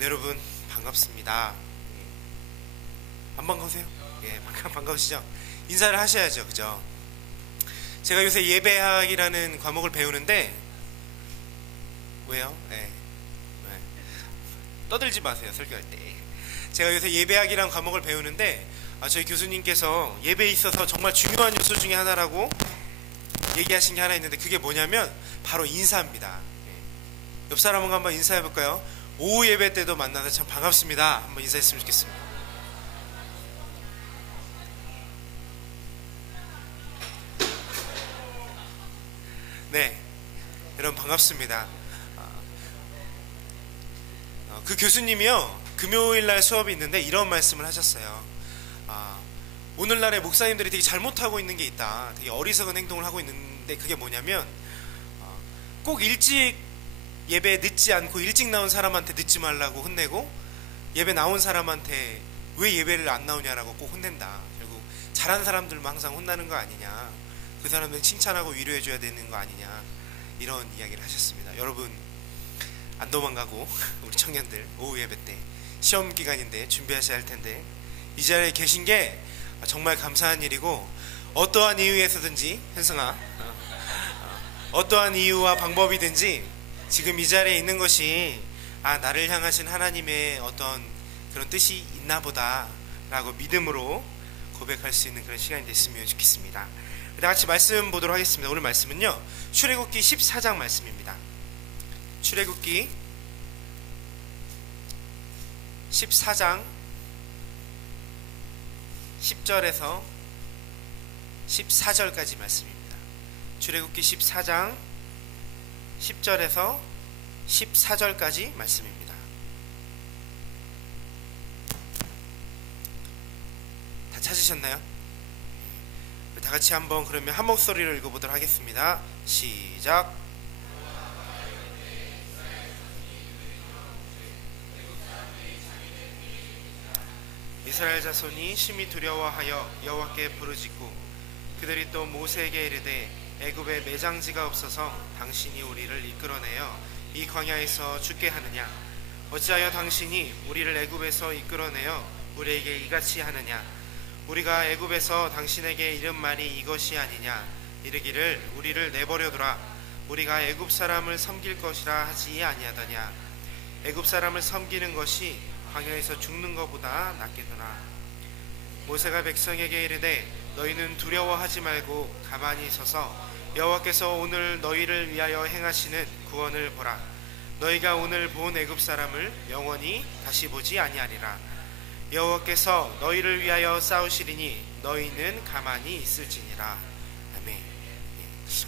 네, 여러분 반갑습니다. 안 반가우세요? 예, 반가우시죠? 인사를 하셔야죠, 그죠? 제가 요새 예배학이라는 과목을 배우는데 왜요? 네. 떠들지 마세요, 설교할 때. 제가 요새 예배학이라는 과목을 배우는데 저희 교수님께서 예배에 있어서 정말 중요한 요소 중에 하나라고 얘기하신 게 하나 있는데 그게 뭐냐면 바로 인사입니다. 옆 사람과 한번 인사해 볼까요? 오후 예배 때도 만나서 참 반갑습니다. 한번 인사했으면 좋겠습니다. 네, 여러분 반갑습니다. 그 교수님이요, 금요일날 수업이 있는데 이런 말씀을 하셨어요. 오늘날의 목사님들이 되게 잘못하고 있는 게 있다. 되게 어리석은 행동을 하고 있는데 그게 뭐냐면 꼭 일찍 예배 늦지 않고 일찍 나온 사람한테 늦지 말라고 혼내고 예배 나온 사람한테 왜 예배를 안 나오냐라고 꼭 혼낸다. 결국 잘하는 사람들만 항상 혼나는 거 아니냐, 그 사람들은 칭찬하고 위로해줘야 되는 거 아니냐, 이런 이야기를 하셨습니다. 여러분 안 도망가고 우리 청년들 오후 예배 때 시험 기간인데 준비하셔야 할 텐데 이 자리에 계신 게 정말 감사한 일이고, 어떠한 이유에서든지 현승아 어떠한 이유와 방법이든지 지금 이 자리에 있는 것이 나를 향하신 하나님의 어떤 그런 뜻이 있나 보다 라고 믿음으로 고백할 수 있는 그런 시간이 됐으면 좋겠습니다. 다 같이 말씀 보도록 하겠습니다. 오늘 말씀은요, 출애굽기 14장 말씀입니다. 출애굽기 14장 10절에서 14절까지 말씀입니다. 출애굽기 14장 10절에서 14절까지 말씀입니다. 다 찾으셨나요? 다 같이 한번 그러면 한 목소리로 읽어보도록 하겠습니다. 시작. 이스라엘 자손이 심히 두려워하여 여호와께 부르짖고 그들이 또 모세에게 이르되 애굽에 매장지가 없어서 당신이 우리를 이끌어내어 이 광야에서 죽게 하느냐? 어찌하여 당신이 우리를 애굽에서 이끌어내어 우리에게 이같이 하느냐? 우리가 애굽에서 당신에게 이른 말이 이것이 아니냐? 이르기를 우리를 내버려두라. 우리가 애굽 사람을 섬길 것이라 하지 아니하더냐? 애굽 사람을 섬기는 것이 광야에서 죽는 것보다 낫겠더라. 모세가 백성에게 이르되 너희는 두려워하지 말고 가만히 서서 여호와께서 오늘 너희를 위하여 행하시는 구원을 보라. 너희가 오늘 본 애굽 사람을 영원히 다시 보지 아니하리라. 여호와께서 너희를 위하여 싸우시리니 너희는 가만히 있을지니라. 아멘.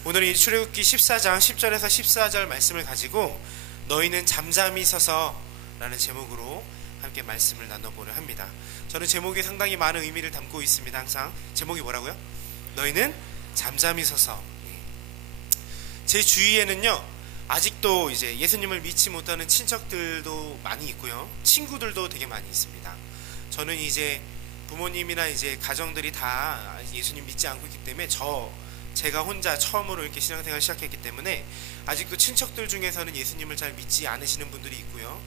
오늘 이 출애굽기 14장 10절에서 14절 말씀을 가지고 너희는 잠잠히 서서 라는 제목으로 함께 말씀을 나눠보려 합니다. 저는 제목이 상당히 많은 의미를 담고 있습니다. 항상 제목이 뭐라고요? 너희는 잠잠히 서서. 제 주위에는요, 아직도 이제 예수님을 믿지 못하는 친척들도 많이 있고요, 친구들도 되게 많이 있습니다. 저는 이제 부모님이나 이제 가정들이 다 예수님 믿지 않고 있기 때문에 제가 혼자 처음으로 이렇게 신앙생활을 시작했기 때문에 아직도 친척들 중에서는 예수님을 잘 믿지 않으시는 분들이 있고요,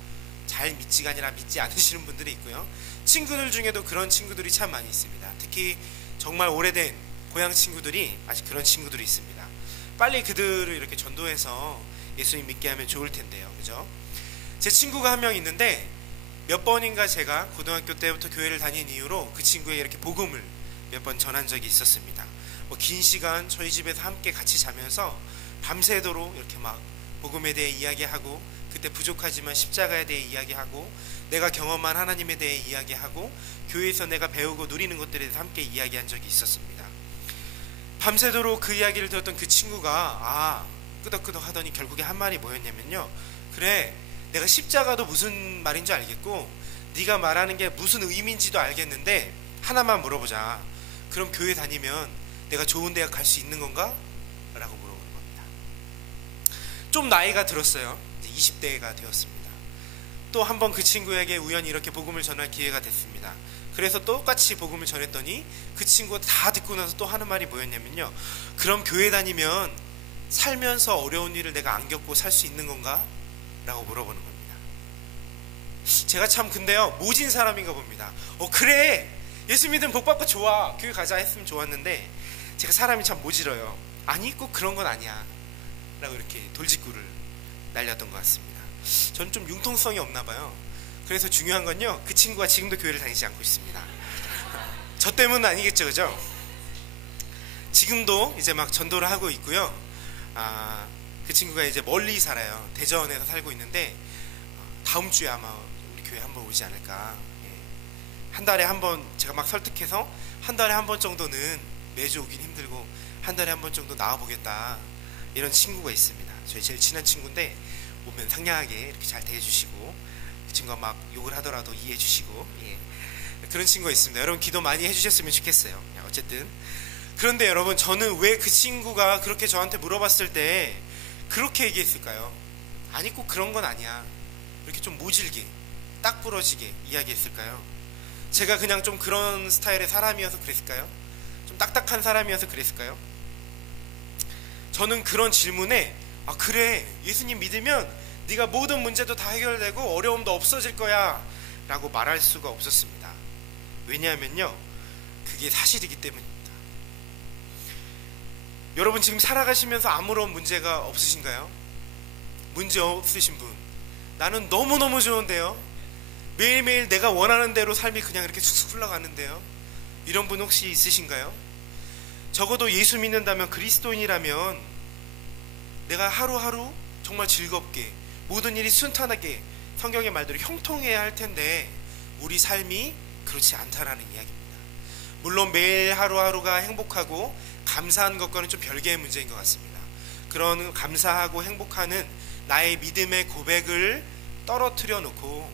잘 믿지가 아니라 믿지 않으시는 분들이 있고요, 친구들 중에도 그런 친구들이 참 많이 있습니다. 특히 정말 오래된 고향 친구들이 아직 그런 친구들이 있습니다. 빨리 그들을 이렇게 전도해서 예수님 믿게 하면 좋을 텐데요, 그죠? 제 친구가 한 명 있는데 몇 번인가 제가 고등학교 때부터 교회를 다닌 이후로 그 친구에게 이렇게 복음을 몇 번 전한 적이 있었습니다. 긴 시간 저희 집에서 함께 같이 자면서 밤새도록 이렇게 막 복음에 대해 이야기하고, 그때 부족하지만 십자가에 대해 이야기하고, 내가 경험한 하나님에 대해 이야기하고, 교회에서 내가 배우고 누리는 것들에 대해서 함께 이야기한 적이 있었습니다. 밤새도록 그 이야기를 들었던 그 친구가 끄덕끄덕 하더니 결국에 한 말이 뭐였냐면요, 그래, 내가 십자가도 무슨 말인지 알겠고 네가 말하는 게 무슨 의미인지도 알겠는데 하나만 물어보자. 그럼 교회 다니면 내가 좋은 대학 갈 수 있는 건가? 라고 물어보는 겁니다. 좀 나이가 들었어요. 이제 20대가 되었습니다. 또 한 번 그 친구에게 우연히 이렇게 복음을 전할 기회가 됐습니다. 그래서 똑같이 복음을 전했더니 그 친구가 다 듣고 나서 또 하는 말이 뭐였냐면요, 그럼 교회 다니면 살면서 어려운 일을 내가 안 겪고 살 수 있는 건가? 라고 물어보는 겁니다. 제가 참 근데요 모진 사람인가 봅니다. 그래 예수 믿으면 복 받고 좋아 교회 가자 했으면 좋았는데 제가 사람이 참 모질어요. 아니 꼭 그런 건 아니야 라고 이렇게 돌직구를 날렸던 것 같습니다. 저는 좀 융통성이 없나 봐요. 그래서 중요한 건요 그 친구가 지금도 교회를 다니지 않고 있습니다. 저 때문은 아니겠죠, 그죠? 지금도 이제 막 전도를 하고 있고요. 그 친구가 이제 멀리 살아요. 대전에서 살고 있는데 다음 주에 아마 우리 교회 한번 오지 않을까. 한 달에 한 번 제가 막 설득해서 한 달에 한 번 정도는 매주 오긴 힘들고 한 달에 한 번 정도 나와보겠다 이런 친구가 있습니다. 저희 제일 친한 친구인데 오면 상냥하게 이렇게 잘 대해주시고 그 친구가 막 욕을 하더라도 이해해주시고 그런 친구가 있습니다. 여러분 기도 많이 해주셨으면 좋겠어요. 어쨌든 그런데 여러분 저는 왜 그 친구가 그렇게 저한테 물어봤을 때 그렇게 얘기했을까요? 아니 꼭 그런 건 아니야 이렇게 좀 모질게 딱 부러지게 이야기했을까요? 제가 그냥 좀 그런 스타일의 사람이어서 그랬을까요? 좀 딱딱한 사람이어서 그랬을까요? 저는 그런 질문에 그래 예수님 믿으면 네가 모든 문제도 다 해결되고 어려움도 없어질 거야 라고 말할 수가 없었습니다. 왜냐하면요 그게 사실이기 때문입니다. 여러분 지금 살아가시면서 아무런 문제가 없으신가요? 문제 없으신 분 나는 너무너무 좋은데요 매일매일 내가 원하는 대로 삶이 그냥 이렇게 쑥쑥 흘러가는데요 이런 분 혹시 있으신가요? 적어도 예수 믿는다면 그리스도인이라면 내가 하루하루 정말 즐겁게 모든 일이 순탄하게 성경의 말대로 형통해야 할 텐데 우리 삶이 그렇지 않다라는 이야기입니다. 물론 매일 하루하루가 행복하고 감사한 것과는 좀 별개의 문제인 것 같습니다. 그런 감사하고 행복하는 나의 믿음의 고백을 떨어뜨려 놓고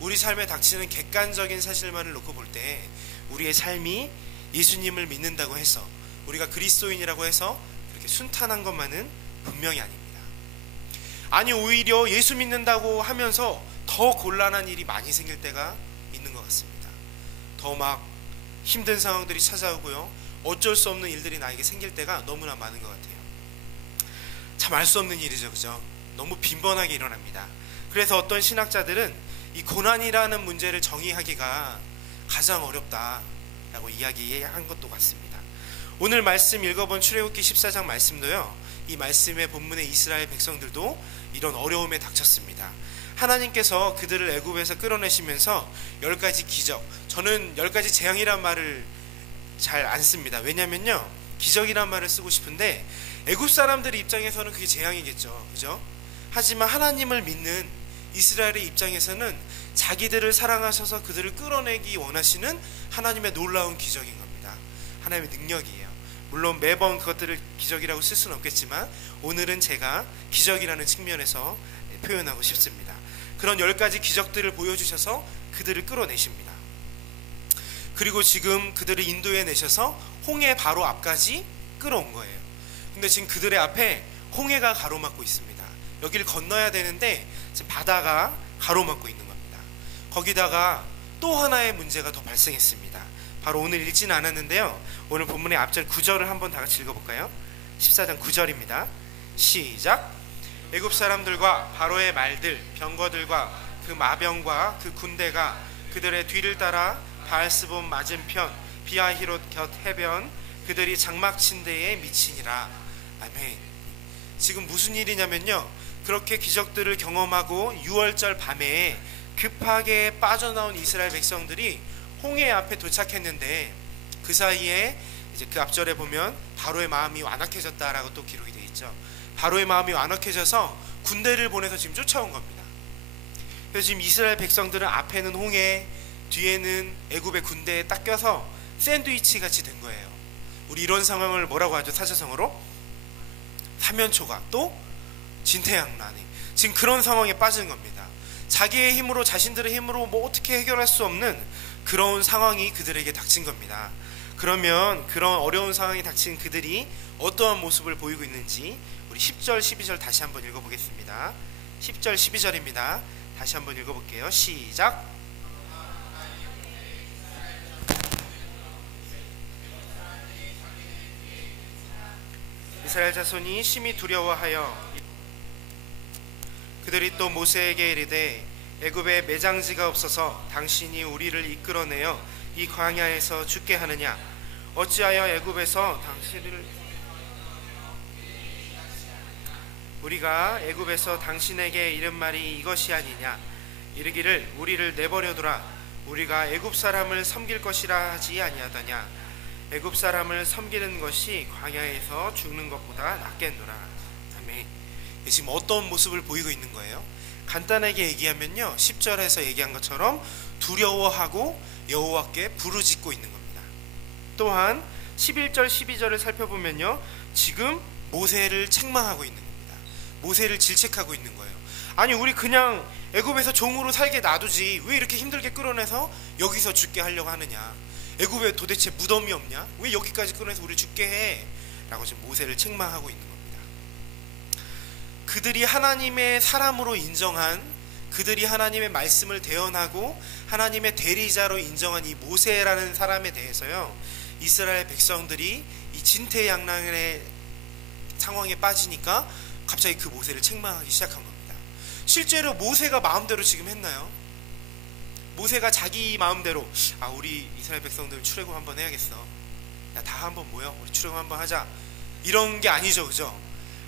우리 삶에 닥치는 객관적인 사실만을 놓고 볼 때 우리의 삶이 예수님을 믿는다고 해서 우리가 그리스도인이라고 해서 그렇게 순탄한 것만은 분명히 아닙니다. 아니 오히려 예수 믿는다고 하면서 더 곤란한 일이 많이 생길 때가 있는 것 같습니다. 더 막 힘든 상황들이 찾아오고요 어쩔 수 없는 일들이 나에게 생길 때가 너무나 많은 것 같아요. 참 알 수 없는 일이죠, 그죠? 너무 빈번하게 일어납니다. 그래서 어떤 신학자들은 이 고난이라는 문제를 정의하기가 가장 어렵다라고 이야기한 것도 같습니다. 오늘 말씀 읽어본 출애굽기 14장 말씀도요 이 말씀의 본문의 이스라엘 백성들도 이런 어려움에 닥쳤습니다. 하나님께서 그들을 애굽에서 끌어내시면서 10가지 기적, 저는 10가지 재앙이란 말을 잘 안 씁니다. 왜냐면요 기적이란 말을 쓰고 싶은데 애굽 사람들의 입장에서는 그게 재앙이겠죠, 그죠? 하지만 하나님을 믿는 이스라엘의 입장에서는 자기들을 사랑하셔서 그들을 끌어내기 원하시는 하나님의 놀라운 기적인 겁니다. 하나님의 능력이에요. 물론 매번 그것들을 기적이라고 쓸 수는 없겠지만 오늘은 제가 기적이라는 측면에서 표현하고 싶습니다. 그런 10가지 기적들을 보여주셔서 그들을 끌어내십니다. 그리고 지금 그들을 인도해 내셔서 홍해 바로 앞까지 끌어온 거예요. 근데 지금 그들의 앞에 홍해가 가로막고 있습니다. 여기를 건너야 되는데 지금 바다가 가로막고 있는 겁니다. 거기다가 또 하나의 문제가 더 발생했습니다. 바로 오늘 읽지는 않았는데요 오늘 본문의 앞절 9절을 한번 다 같이 읽어볼까요? 14장 9절입니다 시작. 애굽 사람들과 바로의 말들 병거들과 그 마병과 그 군대가 그들의 뒤를 따라 바알스본 맞은편 비아히롯 곁 해변 그들이 장막 침대에 미치니라. 아멘. 지금 무슨 일이냐면요 그렇게 기적들을 경험하고 6월절 밤에 급하게 빠져나온 이스라엘 백성들이 홍해 앞에 도착했는데 그 사이에 이제 그 앞절에 보면 바로의 마음이 완악해졌다라고 또 기록이 되어 있죠. 바로의 마음이 완악해져서 군대를 보내서 지금 쫓아온 겁니다. 그래서 지금 이스라엘 백성들은 앞에는 홍해, 뒤에는 애굽의 군대에 딱 껴서 샌드위치 같이 된 거예요. 우리 이런 상황을 뭐라고 하죠? 사자성어로 사면초가 또 진퇴양난이 지금 그런 상황에 빠진 겁니다. 자기의 힘으로 자신들의 힘으로 뭐 어떻게 해결할 수 없는 그런 상황이 그들에게 닥친 겁니다. 그러면 그런 어려운 상황이 닥친 그들이 어떠한 모습을 보이고 있는지 우리 10절 12절 다시 한번 읽어보겠습니다. 10절 12절입니다 다시 한번 읽어볼게요. 시작. 이스라엘 자손이 심히 두려워하여 그들이 또 모세에게 이르되 애굽에 매장지가 없어서 당신이 우리를 이끌어내어 이 광야에서 죽게 하느냐? 어찌하여 애굽에서 당신을 우리가 애굽에서 당신에게 이른 말이 이것이 아니냐? 이르기를 우리를 내버려두라. 우리가 애굽 사람을 섬길 것이라 하지 아니하더냐? 애굽 사람을 섬기는 것이 광야에서 죽는 것보다 낫겠노라. 아멘. 지금 어떤 모습을 보이고 있는 거예요? 간단하게 얘기하면요, 10절에서 얘기한 것처럼 두려워하고 여호와께 부르짖고 있는 겁니다. 또한 11절 12절을 살펴보면요, 지금 모세를 책망하고 있는 겁니다. 모세를 질책하고 있는 거예요. 아니, 우리 그냥 애굽에서 종으로 살게 놔두지 왜 이렇게 힘들게 끌어내서 여기서 죽게 하려고 하느냐? 애굽에 도대체 무덤이 없냐? 왜 여기까지 끌어내서 우리 죽게 해? 라고 지금 모세를 책망하고 있는 겁니다. 그들이 하나님의 사람으로 인정한, 그들이 하나님의 말씀을 대언하고 하나님의 대리자로 인정한 이 모세라는 사람에 대해서요, 이스라엘 백성들이 이 진퇴양난의 상황에 빠지니까 갑자기 그 모세를 책망하기 시작한 겁니다. 실제로 모세가 마음대로 지금 했나요? 모세가 자기 마음대로 우리 이스라엘 백성들 출애굽 한번 해야겠어, 야 다 한번 모여 우리 출애굽 한번 하자, 이런 게 아니죠, 그죠?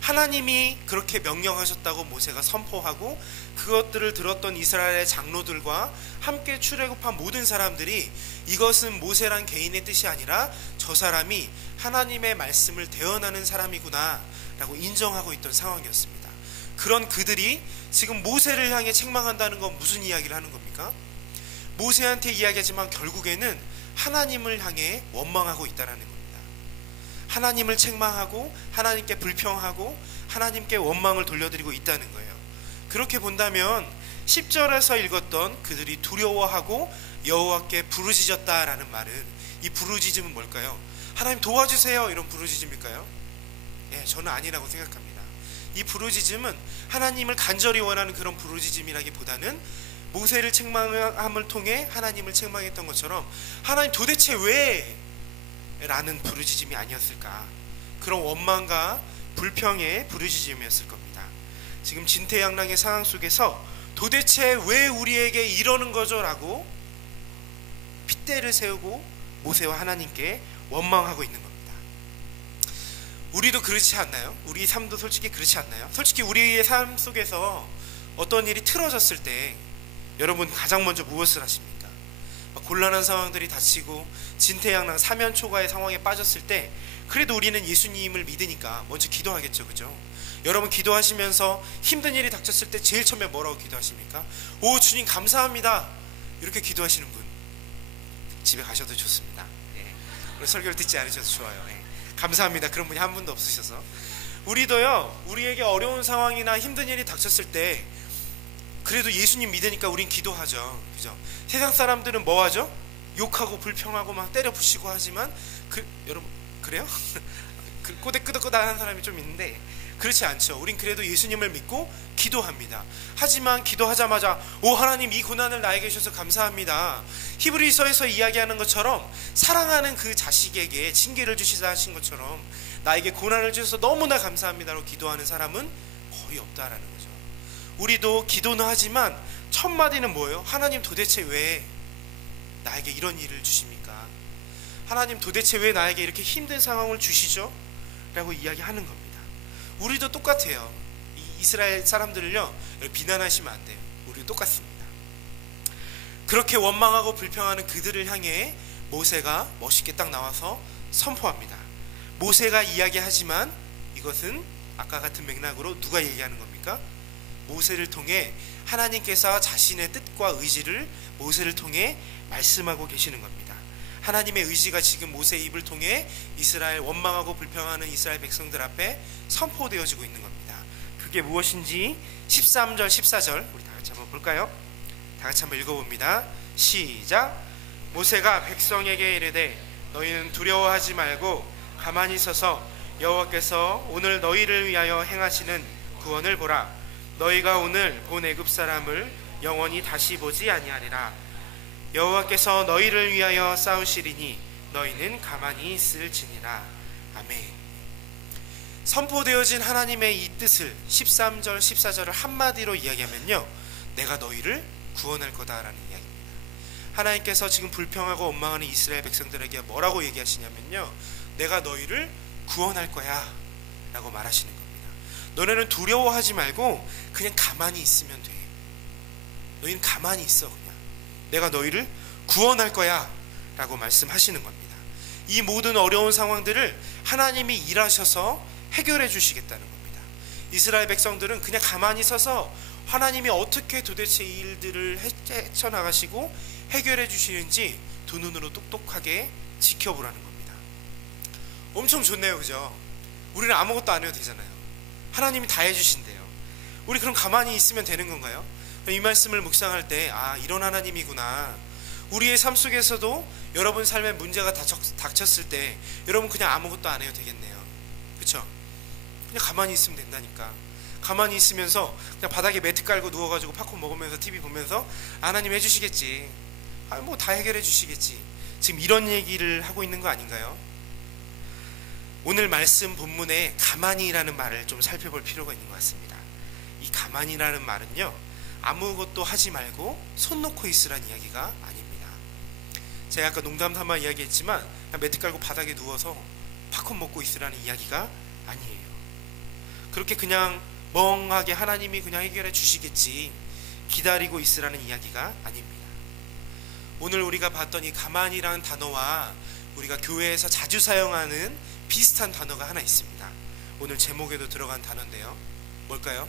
하나님이 그렇게 명령하셨다고 모세가 선포하고 그것들을 들었던 이스라엘의 장로들과 함께 출애굽한 모든 사람들이 이것은 모세란 개인의 뜻이 아니라 저 사람이 하나님의 말씀을 대언하는 사람이구나 라고 인정하고 있던 상황이었습니다. 그런 그들이 지금 모세를 향해 책망한다는 건 무슨 이야기를 하는 겁니까? 모세한테 이야기하지만 결국에는 하나님을 향해 원망하고 있다는 겁니다. 하나님을 책망하고 하나님께 불평하고 하나님께 원망을 돌려드리고 있다는 거예요. 그렇게 본다면 10절에서 읽었던 그들이 두려워하고 여호와께 부르짖었다라는 말은, 이 부르짖음은 뭘까요? 하나님 도와주세요, 이런 부르짖음일까요? 저는 아니라고 생각합니다. 이 부르짖음은 하나님을 간절히 원하는 그런 부르짖음이라기보다는 모세를 책망함을 통해 하나님을 책망했던 것처럼 하나님 도대체 왜? 라는 부르짖음이 아니었을까, 그런 원망과 불평의 부르짖음이었을 겁니다. 지금 진퇴양난의 상황 속에서 도대체 왜 우리에게 이러는 거죠? 라고 핏대를 세우고 모세와 하나님께 원망하고 있는 겁니다. 우리도 그렇지 않나요? 우리 삶도 솔직히 그렇지 않나요? 솔직히 우리의 삶 속에서 어떤 일이 틀어졌을 때 여러분 가장 먼저 무엇을 하십니까? 곤란한 상황들이 닥치고 진퇴양난 사면초가의 상황에 빠졌을 때 그래도 우리는 예수님을 믿으니까 먼저 기도하겠죠, 그죠? 여러분 기도하시면서 힘든 일이 닥쳤을 때 제일 처음에 뭐라고 기도하십니까? 오 주님 감사합니다, 이렇게 기도하시는 분 집에 가셔도 좋습니다. 설교를 듣지 않으셔도 좋아요. 감사합니다, 그런 분이 한 분도 없으셔서. 우리도요, 우리에게 어려운 상황이나 힘든 일이 닥쳤을 때 그래도 예수님 믿으니까 우린 기도하죠, 그죠? 세상 사람들은 뭐 하죠? 욕하고 불평하고 막 때려 부시고 하지만 여러분 그래요? 꼬대끄덕끄덕하는 사람이 좀 있는데 그렇지 않죠. 우린 그래도 예수님을 믿고 기도합니다. 하지만 기도하자마자 오 하나님 이 고난을 나에게 주셔서 감사합니다, 히브리서에서 이야기하는 것처럼 사랑하는 그 자식에게 징계를 주시자 하신 것처럼 나에게 고난을 주셔서 너무나 감사합니다라고 기도하는 사람은 거의 없다라는 거죠. 우리도 기도는 하지만 첫 마디는 뭐예요? 하나님 도대체 왜 나에게 이런 일을 주십니까? 하나님 도대체 왜 나에게 이렇게 힘든 상황을 주시죠? 라고 이야기하는 겁니다. 우리도 똑같아요. 이스라엘 사람들을요 비난하시면 안 돼요. 우리도 똑같습니다. 그렇게 원망하고 불평하는 그들을 향해 모세가 멋있게 딱 나와서 선포합니다. 모세가 이야기하지만 이것은 아까 같은 맥락으로 누가 얘기하는 겁니까? 모세를 통해 하나님께서 자신의 뜻과 의지를 모세를 통해 말씀하고 계시는 겁니다. 하나님의 의지가 지금 모세의 입을 통해 이스라엘 원망하고 불평하는 이스라엘 백성들 앞에 선포되어지고 있는 겁니다. 그게 무엇인지 13절 14절 우리 다 같이 한번 볼까요? 다 같이 한번 읽어봅니다. 시작. 모세가 백성에게 이르되 너희는 두려워하지 말고 가만히 서서 여호와께서 오늘 너희를 위하여 행하시는 구원을 보라. 너희가 오늘 본 애굽 사람을 영원히 다시 보지 아니하리라. 여호와께서 너희를 위하여 싸우시리니 너희는 가만히 있을지니라. 아멘. 선포되어진 하나님의 이 뜻을 13절 14절을 한마디로 이야기하면요, 내가 너희를 구원할 거다라는 이야기입니다. 하나님께서 지금 불평하고 원망하는 이스라엘 백성들에게 뭐라고 얘기하시냐면요, 내가 너희를 구원할 거야 라고 말하시는 겁니다. 너네는 두려워하지 말고 그냥 가만히 있으면 돼. 너희는 가만히 있어. 그냥 내가 너희를 구원할 거야 라고 말씀하시는 겁니다. 이 모든 어려운 상황들을 하나님이 일하셔서 해결해 주시겠다는 겁니다. 이스라엘 백성들은 그냥 가만히 서서 하나님이 어떻게 도대체 이 일들을 헤쳐나가시고 해결해 주시는지 두 눈으로 똑똑하게 지켜보라는 겁니다. 엄청 좋네요, 그죠? 우리는 아무것도 안 해도 되잖아요. 하나님이 다 해주신대요. 우리 그럼 가만히 있으면 되는 건가요? 이 말씀을 묵상할 때 이런 하나님이구나. 우리의 삶 속에서도 여러분 삶에 문제가 닥쳤을 때 여러분 그냥 아무것도 안 해도 되겠네요. 그렇죠? 그냥 가만히 있으면 된다니까. 가만히 있으면서 그냥 바닥에 매트 깔고 누워가지고 팝콘 먹으면서 TV 보면서 하나님 해주시겠지. 뭐 다 해결해 주시겠지. 지금 이런 얘기를 하고 있는 거 아닌가요? 오늘 말씀 본문에 가만히라는 말을 좀 살펴볼 필요가 있는 것 같습니다. 이 가만히라는 말은요, 아무것도 하지 말고 손 놓고 있으라는 이야기가 아닙니다. 제가 아까 농담 삼아 이야기했지만 매트 깔고 바닥에 누워서 팝콘 먹고 있으라는 이야기가 아니에요. 그렇게 그냥 멍하게 하나님이 그냥 해결해 주시겠지 기다리고 있으라는 이야기가 아닙니다. 오늘 우리가 봤던 이 가만히라는 단어와 우리가 교회에서 자주 사용하는 비슷한 단어가 하나 있습니다. 오늘 제목에도 들어간 단어인데요. 뭘까요?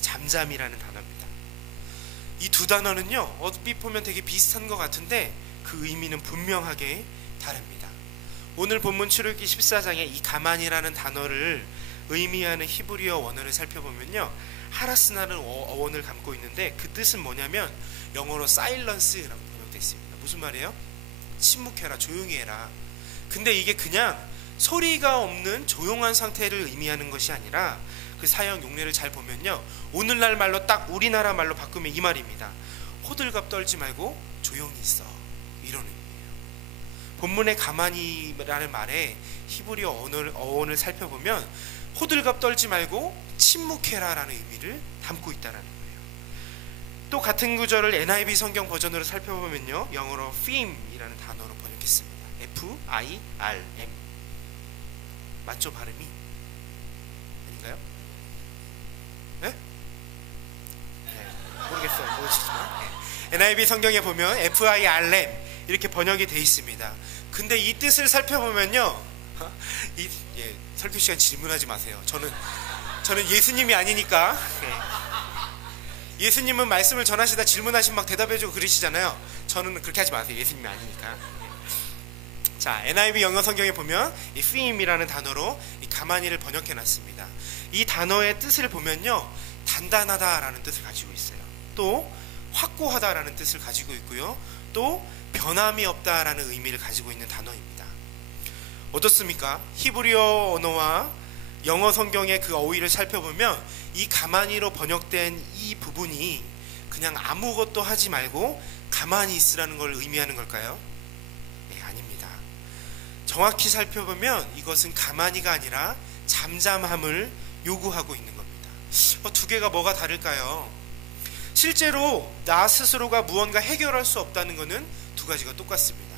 잠잠이라는 단어입니다. 이 두 단어는요, 얼핏 보면 되게 비슷한 것 같은데 그 의미는 분명하게 다릅니다. 오늘 본문 출애굽기 14장에 이 가만히라는 단어를 의미하는 히브리어 원어를 살펴보면요, 하라스나는 어원을 담고 있는데 그 뜻은 뭐냐면 영어로 silence라고 번역되어 있습니다. 무슨 말이에요? 침묵해라, 조용히 해라. 근데 이게 그냥 소리가 없는 조용한 상태를 의미하는 것이 아니라 그 사용 용례를 잘 보면요, 오늘날 말로 딱 우리나라 말로 바꾸면 이 말입니다. 호들갑 떨지 말고 조용히 있어, 이런 의미예요. 본문의 가만히라는 말에 히브리어 어원을 살펴보면 호들갑 떨지 말고 침묵해라 라는 의미를 담고 있다는 거예요. 또 같은 구절을 NIV 성경 버전으로 살펴보면요, 영어로 FIM이라는 단어로 번역했습니다. FIRM. 맞죠, 발음이? 아닌가요? 네? 모르겠어요. 모르시지만 NIV 성경에 보면 FIRM 이렇게 번역이 되어 있습니다. 근데 이 뜻을 살펴보면요, 설교 시간 질문하지 마세요. 저는 예수님이 아니니까. 예수님은 말씀을 전하시다 질문하시면 막 대답해주고 그러시잖아요. 저는 그렇게 하지 마세요. 예수님이 아니니까. 자, NIV 영어 성경에 보면 이 FIM이라는 단어로 이 가만히를 번역해놨습니다. 이 단어의 뜻을 보면요, 단단하다라는 뜻을 가지고 있어요. 또 확고하다라는 뜻을 가지고 있고요, 또 변함이 없다라는 의미를 가지고 있는 단어입니다. 어떻습니까? 히브리어 언어와 영어 성경의 그 어휘를 살펴보면 이 가만히로 번역된 이 부분이 그냥 아무것도 하지 말고 가만히 있으라는 걸 의미하는 걸까요? 네, 아닙니다. 정확히 살펴보면 이것은 가만히가 아니라 잠잠함을 요구하고 있는 겁니다. 두 개가 뭐가 다를까요? 실제로 나 스스로가 무언가 해결할 수 없다는 것은 두 가지가 똑같습니다.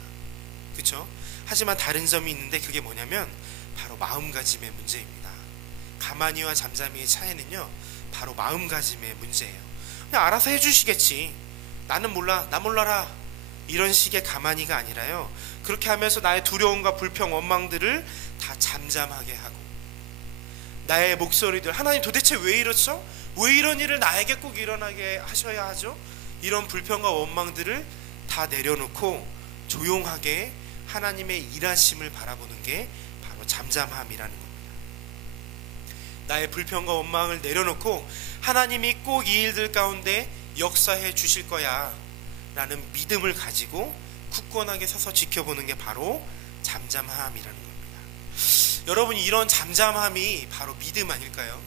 그렇죠? 하지만 다른 점이 있는데 그게 뭐냐면 바로 마음가짐의 문제입니다. 가만히와 잠잠히의 차이는요, 바로 마음가짐의 문제예요. 그냥 알아서 해주시겠지, 나는 몰라, 나 몰라라, 이런 식의 가만히가 아니라요, 그렇게 하면서 나의 두려움과 불평, 원망들을 다 잠잠하게 하고 나의 목소리들, 하나님 도대체 왜 이렇죠? 왜 이런 일을 나에게 꼭 일어나게 하셔야 하죠? 이런 불평과 원망들을 다 내려놓고 조용하게 하나님의 일하심을 바라보는 게 바로 잠잠함이라는 겁니다. 나의 불평과 원망을 내려놓고 하나님이 꼭 이 일들 가운데 역사해 주실 거야 라는 믿음을 가지고 굳건하게 서서 지켜보는 게 바로 잠잠함이라는 겁니다. 여러분, 이런 잠잠함이 바로 믿음 아닐까요?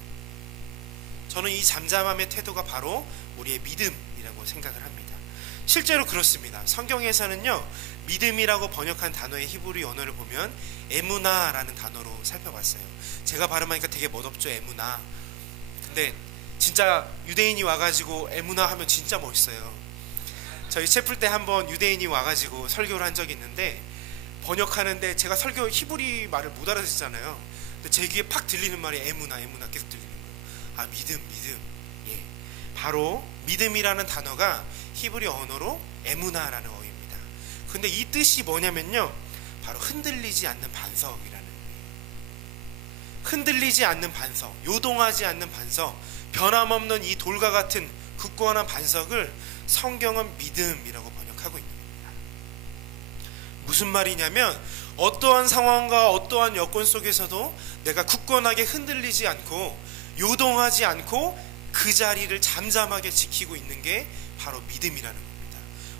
저는 이 잠잠함의 태도가 바로 우리의 믿음이라고 생각을 합니다. 실제로 그렇습니다. 성경에서는요, 믿음이라고 번역한 단어의 히브리 언어를 보면 에무나라는 단어로 살펴봤어요. 제가 발음하니까 되게 멋없죠, 에무나. 근데 진짜 유대인이 와가지고 에무나 하면 진짜 멋있어요. 저희 채플 때 한번 유대인이 와가지고 설교를 한 적이 있는데, 번역하는데 제가 설교 히브리 말을 못 알아듣잖아요. 근데 제 귀에 팍 들리는 말이 에무나 계속 들리는 거예요. 아, 믿음. 예, 바로 믿음이라는 단어가 히브리 언어로 에무나라는 어입니다. 근데 이 뜻이 뭐냐면요, 바로 흔들리지 않는 반석이라는 의미예요. 흔들리지 않는 반석, 요동하지 않는 반석, 변함없는 이 돌과 같은 굳건한 반석을 성경은 믿음이라고 번역하고 있는 겁니다. 무슨 말이냐면, 어떠한 상황과 어떠한 여건 속에서도 내가 굳건하게 흔들리지 않고 요동하지 않고 그 자리를 잠잠하게 지키고 있는 게 바로 믿음이라는 겁니다.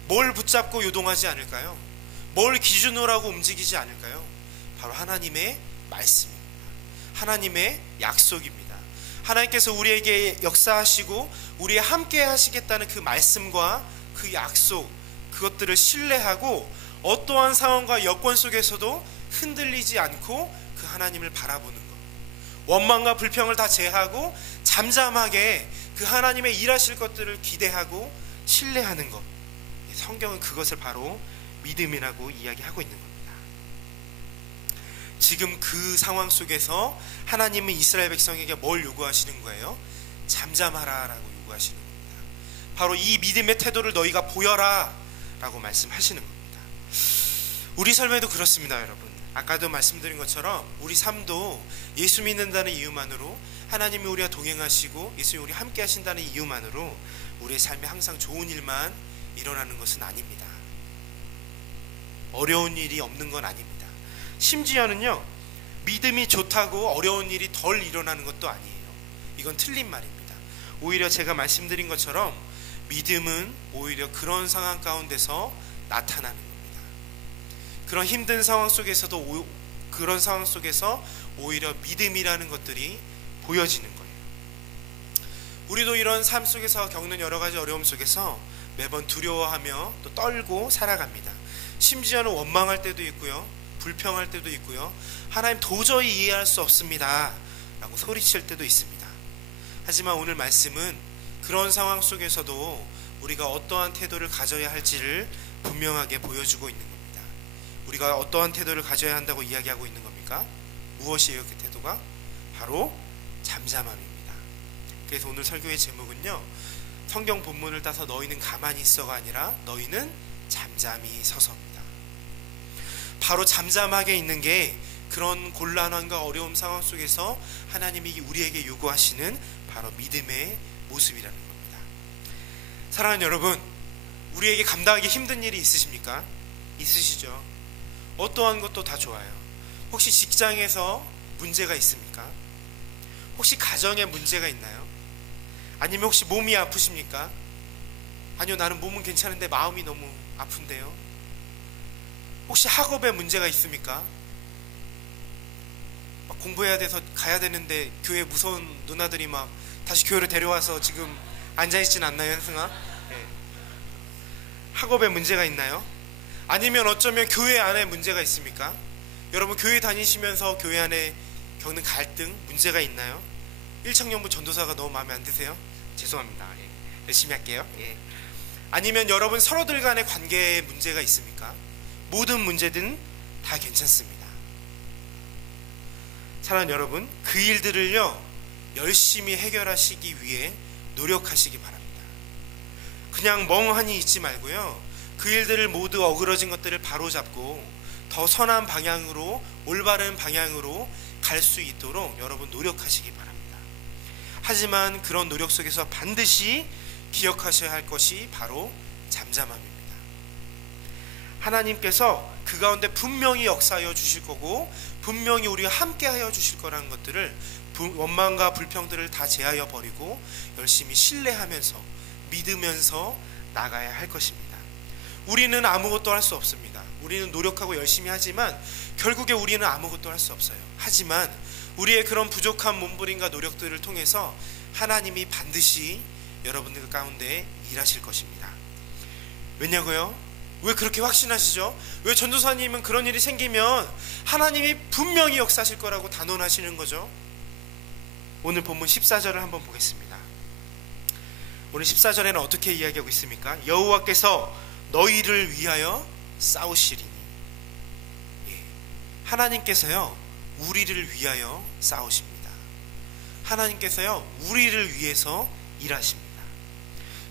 뭘 붙잡고 요동하지 않을까요? 뭘 기준으로 하고 움직이지 않을까요? 바로 하나님의 말씀입니다. 하나님의 약속입니다. 하나님께서 우리에게 역사하시고 우리에 함께 하시겠다는 그 말씀과 그 약속, 그것들을 신뢰하고 어떠한 상황과 여건 속에서도 흔들리지 않고 그 하나님을 바라보는 것, 원망과 불평을 다 제하고 잠잠하게 그 하나님의 일하실 것들을 기대하고 신뢰하는 것, 성경은 그것을 바로 믿음이라고 이야기하고 있는 겁니다. 지금 그 상황 속에서 하나님은 이스라엘 백성에게 뭘 요구하시는 거예요? 잠잠하라 라고 요구하시는 겁니다. 바로 이 믿음의 태도를 너희가 보여라 라고 말씀하시는 겁니다. 우리 삶에도 그렇습니다, 여러분. 아까도 말씀드린 것처럼 우리 삶도 예수 믿는다는 이유만으로, 하나님이 우리와 동행하시고 예수님이 우리 함께 하신다는 이유만으로 우리의 삶에 항상 좋은 일만 일어나는 것은 아닙니다. 어려운 일이 없는 건 아닙니다. 심지어는요, 믿음이 좋다고 어려운 일이 덜 일어나는 것도 아니에요. 이건 틀린 말입니다. 오히려 제가 말씀드린 것처럼 믿음은 오히려 그런 상황 가운데서 나타나는 겁니다. 그런 힘든 상황 속에서도 그런 상황 속에서 오히려 믿음이라는 것들이 보여지는 거예요. 우리도 이런 삶 속에서 겪는 여러 가지 어려움 속에서 매번 두려워하며 또 떨고 살아갑니다. 심지어는 원망할 때도 있고요, 불평할 때도 있고요, 하나님 도저히 이해할 수 없습니다 라고 소리칠 때도 있습니다. 하지만 오늘 말씀은 그런 상황 속에서도 우리가 어떠한 태도를 가져야 할지를 분명하게 보여주고 있는 겁니다. 우리가 어떠한 태도를 가져야 한다고 이야기하고 있는 겁니까? 무엇이에요? 그 태도가? 바로 잠잠함입니다. 그래서 오늘 설교의 제목은요, 성경 본문을 따서 너희는 가만히 있어가 아니라 너희는 잠잠히 서서입니다. 바로 잠잠하게 있는 게 그런 곤란함과 어려움 상황 속에서 하나님이 우리에게 요구하시는 바로 믿음의 모습이라는 겁니다. 사랑하는 여러분, 우리에게 감당하기 힘든 일이 있으십니까? 있으시죠? 어떠한 것도 다 좋아요. 혹시 직장에서 문제가 있습니까? 혹시 가정에 문제가 있나요? 아니면 혹시 몸이 아프십니까? 아니요, 나는 몸은 괜찮은데 마음이 너무 아픈데요. 혹시 학업에 문제가 있습니까? 막 공부해야 돼서 가야 되는데 교회 무서운 누나들이 막 다시 교회로 데려와서 지금 앉아있진 않나요, 현승아? 네. 학업에 문제가 있나요? 아니면 어쩌면 교회 안에 문제가 있습니까? 여러분, 교회 다니시면서 교회 안에 겪는 갈등, 문제가 있나요? 일청년부 전도사가 너무 마음에 안 드세요? 죄송합니다. 예. 열심히 할게요. 예. 아니면 여러분 서로들 간의 관계에 문제가 있습니까? 모든 문제든 다 괜찮습니다. 사랑하는 여러분, 그 일들을요, 열심히 해결하시기 위해 노력하시기 바랍니다. 그냥 멍하니 있지 말고요, 그 일들을 모두 어그러진 것들을 바로잡고 더 선한 방향으로, 올바른 방향으로 갈 수 있도록 여러분 노력하시기 바랍니다. 하지만 그런 노력 속에서 반드시 기억하셔야 할 것이 바로 잠잠함입니다. 하나님께서 그 가운데 분명히 역사하여 주실 거고 분명히 우리와 함께하여 주실 거라는 것들을, 원망과 불평들을 다 제하여 버리고 열심히 신뢰하면서 믿으면서 나가야 할 것입니다. 우리는 아무것도 할 수 없습니다. 우리는 노력하고 열심히 하지만 결국에 우리는 아무것도 할 수 없어요. 하지만 우리의 그런 부족한 몸부림과 노력들을 통해서 하나님이 반드시 여러분들 가운데 일하실 것입니다. 왜냐고요? 왜 그렇게 확신하시죠? 왜 전도사님은 그런 일이 생기면 하나님이 분명히 역사하실 거라고 단언하시는 거죠? 오늘 본문 14절을 한번 보겠습니다. 오늘 14절에는 어떻게 이야기하고 있습니까? 여호와께서 너희를 위하여 싸우시리니. 하나님께서요 우리를 위하여 싸우십니다. 하나님께서요 우리를 위해서 일하십니다.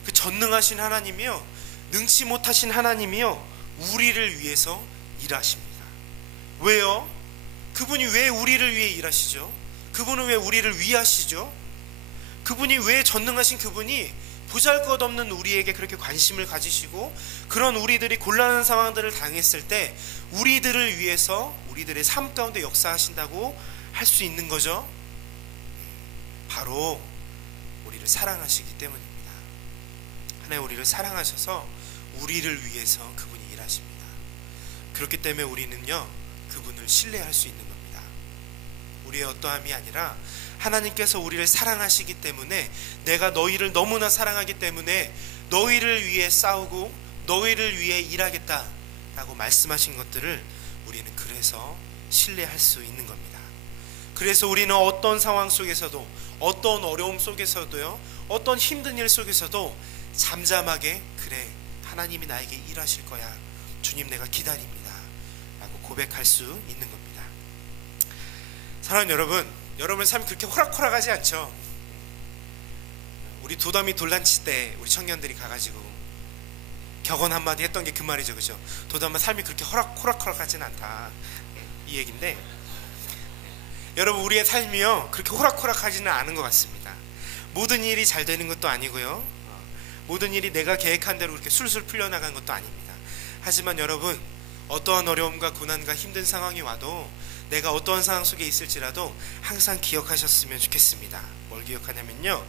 그 전능하신 하나님이요 능치 못하신 하나님이요 우리를 위해서 일하십니다. 왜요? 그분이 왜 우리를 위해 일하시죠? 그분은 왜 우리를 위하시죠? 그분이 왜 전능하신 그분이 보잘것없는 우리에게 그렇게 관심을 가지시고 그런 우리들이 곤란한 상황들을 당했을 때 우리들을 위해서 우리들의 삶 가운데 역사하신다고 할 수 있는 거죠? 바로 우리를 사랑하시기 때문입니다. 하나님 우리를 사랑하셔서 우리를 위해서 그분이 일하십니다. 그렇기 때문에 우리는요 그분을 신뢰할 수 있는 겁니다. 우리의 어떠함이 아니라 하나님께서 우리를 사랑하시기 때문에 내가 너희를 너무나 사랑하기 때문에 너희를 위해 싸우고 너희를 위해 일하겠다라고 말씀하신 것들을 우리는 그래서 신뢰할 수 있는 겁니다. 그래서 우리는 어떤 상황 속에서도 어떤 어려움 속에서도요 어떤 힘든 일 속에서도 잠잠하게 그래 하나님이 나에게 일하실 거야 주님 내가 기다립니다 라고 고백할 수 있는 겁니다. 사랑하는 여러분 여러분의 삶이 그렇게 호락호락하지 않죠? 우리 도담이 돌잔치 때 우리 청년들이 가가지고 격언 한마디 했던 게 그 말이죠, 그죠? 도담아 삶이 그렇게 호락호락하진 않다 이 얘기인데 여러분 우리의 삶이요 그렇게 호락호락하지는 않은 것 같습니다. 모든 일이 잘 되는 것도 아니고요 모든 일이 내가 계획한 대로 그렇게 술술 풀려나간 것도 아닙니다. 하지만 여러분 어떠한 어려움과 고난과 힘든 상황이 와도 내가 어떠한 상황 속에 있을지라도 항상 기억하셨으면 좋겠습니다. 뭘 기억하냐면요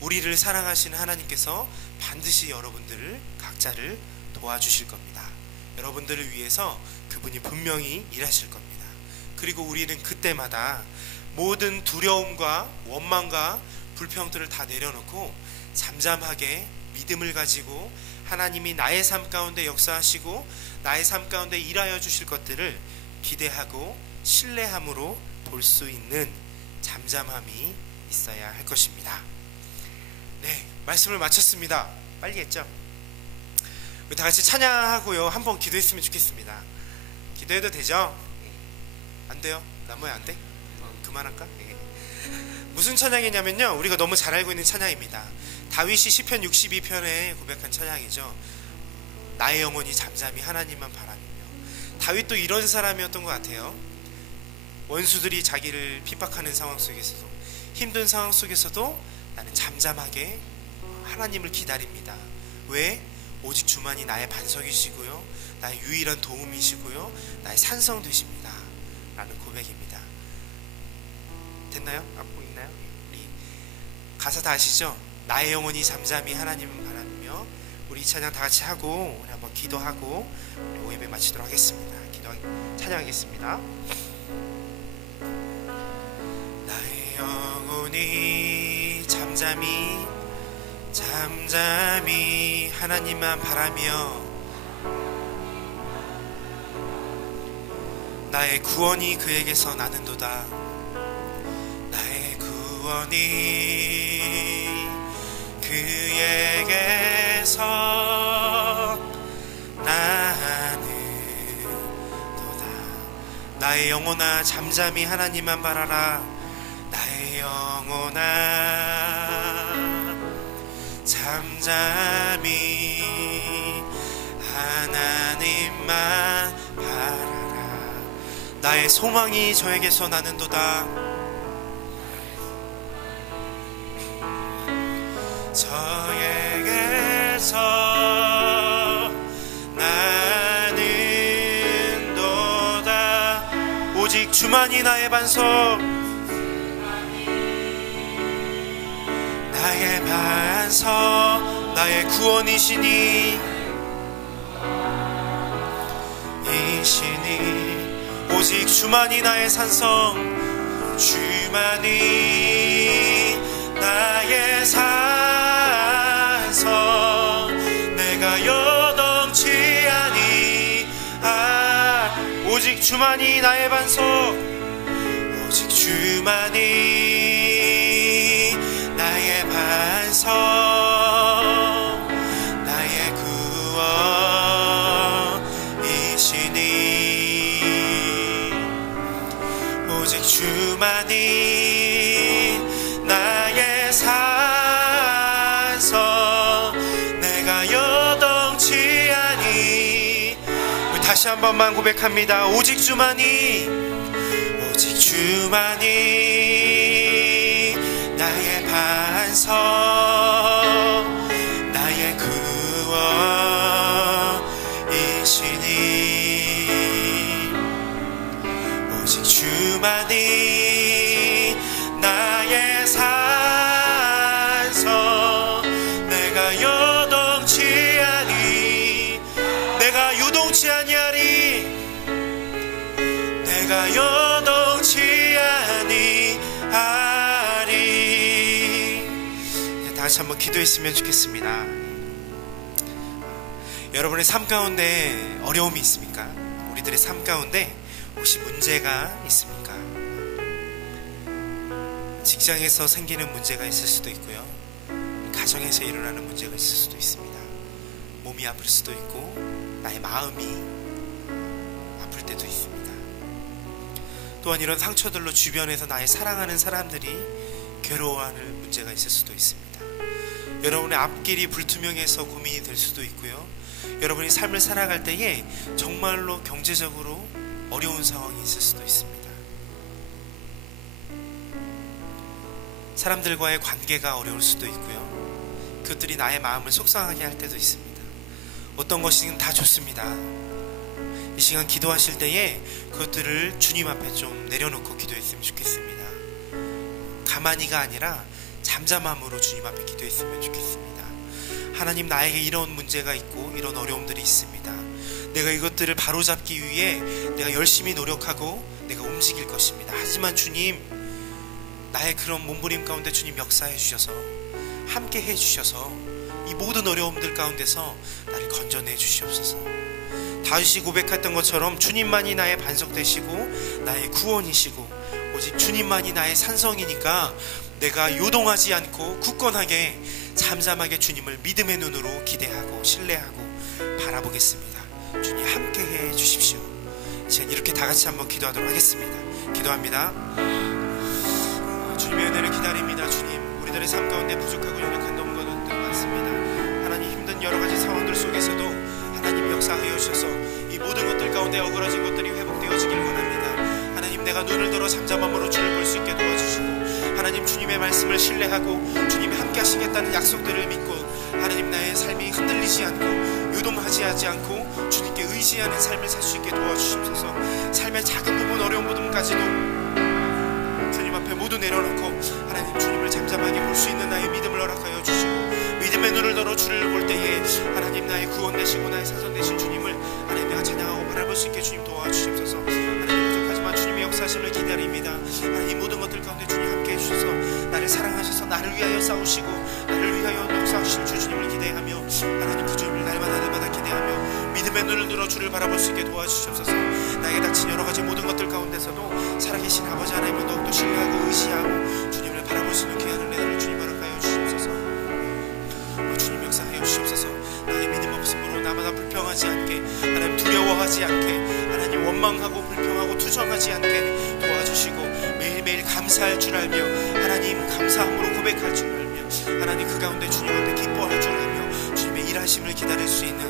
우리를 사랑하시는 하나님께서 반드시 여러분들을 각자를 도와주실 겁니다. 여러분들을 위해서 그분이 분명히 일하실 겁니다. 그리고 우리는 그때마다 모든 두려움과 원망과 불평들을 다 내려놓고 잠잠하게 믿음을 가지고 하나님이 나의 삶 가운데 역사하시고 나의 삶 가운데 일하여 주실 것들을 기대하고 신뢰함으로 볼 수 있는 잠잠함이 있어야 할 것입니다. 네, 말씀을 마쳤습니다. 빨리 했죠? 우리 다 같이 찬양하고요 한번 기도했으면 좋겠습니다. 기도해도 되죠? 안 돼요? 나머지 안 돼? 그만할까? 무슨 찬양이냐면요 우리가 너무 잘 알고 있는 찬양입니다. 다윗이 시편 62편에 고백한 찬양이죠. 나의 영혼이 잠잠히 하나님만 바라며. 다윗도 이런 사람이었던 것 같아요. 원수들이 자기를 핍박하는 상황 속에서도 힘든 상황 속에서도 나는 잠잠하게 하나님을 기다립니다. 왜? 오직 주만이 나의 반석이시고요 나의 유일한 도움이시고요 나의 산성 되십니다 라는 고백입니다. 됐나요? 앞고 있나요? 우리 가사 다 아시죠? 나의 영혼이 잠잠히 하나님을 바라며. 우리 이 찬양 다 같이 하고 우리 한번 기도하고 우리 오예배 마치도록 하겠습니다. 찬양하겠습니다. 나의 영혼이 잠잠히 하나님만 바라며 나의 구원이 그에게서 나는도다. 나의 구원이 그에게서 나는도다. 나의 영혼아 잠잠히 하나님만 바라라. 나의 영혼아 잠잠히 하나님만 바라라. 나의 소망이 저에게서 나는도다. 저에게서 나는도다. 오직 주만이 나의 반석, 나의 반석, 나의 구원이시니 오직 주만이 나의 산성, 주만이 나의 산성. 내가 여동치 아니. 오직 주만이 나의 반석, 오직 주만이 나의 반석, 다시 한 번만 고백합니다. 오직 주만이, 오직 주만이 나의 반석, 나의 구원이시니. 오직 주만이 나의 산성, 내가 요동치 아니, 내가 요동치 아니하리, 내가 요동치 아니하리. 다시 한번 기도했으면 좋겠습니다. 여러분의 삶 가운데 어려움이 있습니까? 우리들의 삶 가운데 혹시 문제가 있습니까? 직장에서 생기는 문제가 있을 수도 있고요, 가정에서 일어나는 문제가 있을 수도 있습니다. 몸이 아플 수도 있고 나의 마음이 아플 때도 있습니다. 또한 이런 상처들로 주변에서 나의 사랑하는 사람들이 괴로워하는 문제가 있을 수도 있습니다. 여러분의 앞길이 불투명해서 고민이 될 수도 있고요, 여러분이 삶을 살아갈 때에 정말로 경제적으로 어려운 상황이 있을 수도 있습니다. 사람들과의 관계가 어려울 수도 있고요, 그것들이 나의 마음을 속상하게 할 때도 있습니다. 어떤 것이든 다 좋습니다. 이 시간 기도하실 때에 그것들을 주님 앞에 좀 내려놓고 기도했으면 좋겠습니다. 가만히가 아니라 잠잠함으로 주님 앞에 기도했으면 좋겠습니다. 하나님, 나에게 이런 문제가 있고 이런 어려움들이 있습니다. 내가 이것들을 바로잡기 위해 내가 열심히 노력하고 내가 움직일 것입니다. 하지만 주님, 나의 그런 몸부림 가운데 주님 역사해 주셔서, 함께 해 주셔서 이 모든 어려움들 가운데서 나를 건져내 주시옵소서. 다윗이 고백했던 것처럼 주님만이 나의 반석 되시고 나의 구원이시고 오직 주님만이 나의 산성이니까 내가 요동하지 않고 굳건하게 잠잠하게 주님을 믿음의 눈으로 기대하고 신뢰하고 바라보겠습니다. 주님 함께 해 주십시오. 이제 이렇게 다 같이 한번 기도하도록 하겠습니다. 기도합니다. 주님의 은혜를 기다립니다. 주님, 우리들의 삶 가운데 부족하고 연약한 것들 많습니다. 하나님, 힘든 여러 가지 상황들 속에서도 하나님 역사하여 주셔서 이 모든 것들 가운데 어그러진 것들이 회복되어지길 원합니다. 하나님, 내가 눈을 들어 잠잠함으로 주를 볼 수 있게 도와주시고, 하나님 주님의 말씀을 신뢰하고 주님이 함께 하시겠다는 약속들을 믿고, 하나님 나의 삶이 흔들리지 않고 요동하지 않고 주님께 의지하는 삶을 살 수 있게 도와주시옵소서. 삶의 작은 부분, 어려운 부분까지도 주님 앞에 모두 내려놓고 하나님 주님을 잠잠하게 볼 수 있는 나의 믿음을 허락하여 주시고, 믿음의 눈을 들어 주를 볼 때에 하나님 나의 구원 되시고 나의 사선 되신 주님을 하나님 내가 찬양하고 바라볼 수 있게 주님 도와주시옵소서. 하나님, 부족하지만 주님의 역사하심을 기다립니다. 하나님, 모든 것들 가운데 주님 함께 해주셔서 나를 사랑하셔서 나를 위하여 싸우시고 나를 위하여 역사하시는 주 주님을 기대하며, 하나님 그 주님을 날마다 기대하며 믿음의 눈을 들어 주를 바라볼 수 있게 도와주시옵소서. 나에게 닥친 여러 가지 모든 것들 가운데서도 살아계신 아버지 하나님을 더욱더 신뢰하고 의지하고 주님을 바라볼 수 있는 귀한 은혜를 주님 허락하여 주시옵소서. 주님 역사하여 주시옵소서. 나의 믿음 없음으로 나마다 불평하지 않게, 하나님 두려워하지 않게, 하나님 원망하고 불평하고 투정하지 않게 도와주시고, 매일매일 감사할 줄 알며 하나님 감사함으로 고백할 줄 알며 하나님 그 가운데 주님 앞에 기뻐할 줄 알며 주님의 일하심을 기다릴 수 있는